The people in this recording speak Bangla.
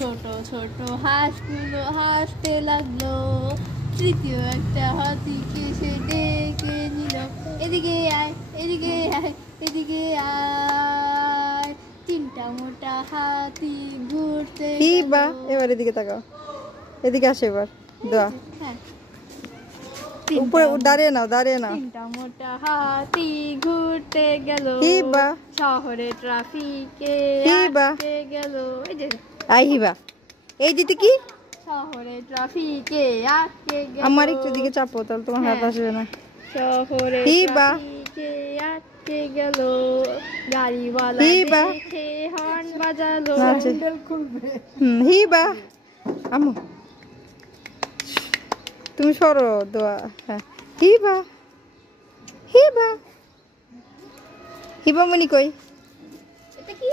ছোট ছোট হাঁসগুলো হাসতে লাগলো, তৃতীয় একটা হাতিকে সে ডেকে নিল, এদিকে আয় এদিকে আয় এদিকে আয়। তিনটা মোটা হাতি ঘুরতে গেল। এবার এদিকে তাকাও, এদিকে আসো এবার দোয়া। হ্যাঁ, উপরে দাঁড়িয়ে নাও, দাঁড়িয়ে নাও। তিনটা মোটা হাতি ঘুরতে গেল, শহরে ট্রাফিকে আটকে গেল। এই যে হিবা, এই দিতে কি শহরে ট্রাফিকে আটকে গেল। আমার একটু দিকে চাপো, তাহলে তোমার হাত আসবে না। শহরে ট্রাফিকে আটকে গেল, গাড়িওয়ালা দেখে হর্ন বাজালো। হিবা আমু, তুমি সরো দোয়া। হ্যাঁ, হিবা হিবা হিবা মনি কই? এটা কি?